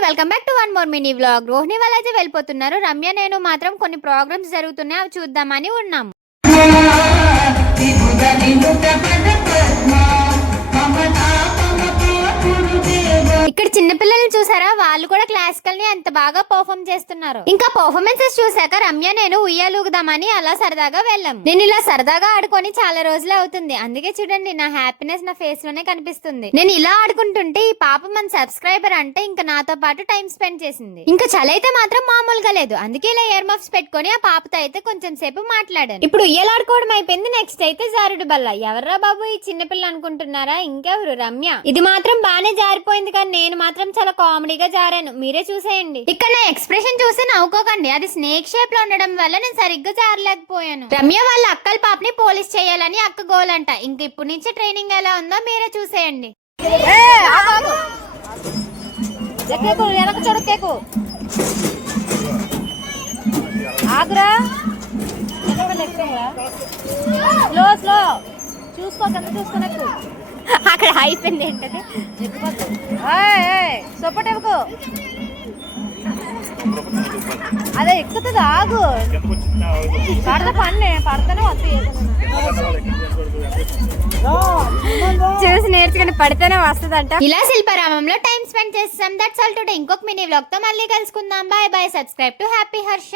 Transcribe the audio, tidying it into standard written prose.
People welcome back to one more mini vlog. Rohini వాళ్ళైతే వెళ్ళిపోతున్నారు. రమ్య నేను మాత్రం కొన్ని ప్రోగ్రామ్స్ జరుగుతున్నాయి, అవి చూద్దామని ఉన్నాము. ఇక్కడ చిన్నపిల్లల్ని చూసారా, వాళ్ళు కూడా క్లాసికల్ ని ఎంత బాగా పర్ఫార్మ్ చేస్తున్నారు. ఇంకా పర్ఫార్మెన్సెస్ చూసాక రమ్య నేను ఉయ్యాలూగుదామని అలా సరదాగా వెళ్ళాము. నేను ఇలా సరదాగా ఆడుకొని చాలా రోజులు అవుతుంది, అందుకే చూడండి నా హ్యాపీనెస్ నా ఫేస్ లోనే కనిపిస్తుంది. నేను ఇలా ఆడుకుంటుంటే ఈ పాప మన సబ్స్క్రైబర్ అంటే ఇంకా నాతో పాటు టైం స్పెండ్ చేసింది. ఇంకా చలి అయితే మాత్రం మామూలుగా లేదు, అందుకే ఇలా ఇయర్ మఫ్స్ పెట్టుకొని ఆ పాపతో అయితే కొంచెం సేపు మాట్లాడాను. ఇప్పుడు ఉయ్యాలాడుకోవడం అయిపోయింది, నెక్స్ట్ అయితే జారుడు బల్ల. ఎవర్రా బాబు ఈ చిన్నపిల్ల అనుకుంటున్నారా, ఇంకెవరు రమ్య. ఇది మాత్రం బానే జారిపోయింది, కానీ నేను మాత్రం చాలా కామెడీగా జారాను, మీరే చూసేయండి. ఇక్కడ నా ఎక్స్ప్రెషన్ చూసి నవ్వుకోకండి, అది స్నేక్ షేప్ లో ఉండడం వల్ల నేను సరిగ్గా జారలేకపోయాను. రమ్య వాళ్ళ అక్కల పాపని పోలీస్ చేయాలని అక్క గోల్ అంట. ఇంక ఇప్పుడు నుంచి ట్రైనింగ్ ఎలా ఉందో మీరే చూసేయండి. అక్కడ అయిపోయింది ఏంటది, సొప్పటెవకు అదే ఎక్కుతుంది, ఆగు పడత పన్నే పడతానే వస్తాయి. చూసి నేర్చుకుని పడితేనే వస్తుందంట. ఇలా శిల్పారామంలో టైం స్పెండ్ చేస్తాం. That's all today. ఇంకొక మినీ వ్లాగ్ తో మళ్ళీ కలుసుకుందాం. Bye bye. Subscribe to Happy Harsha.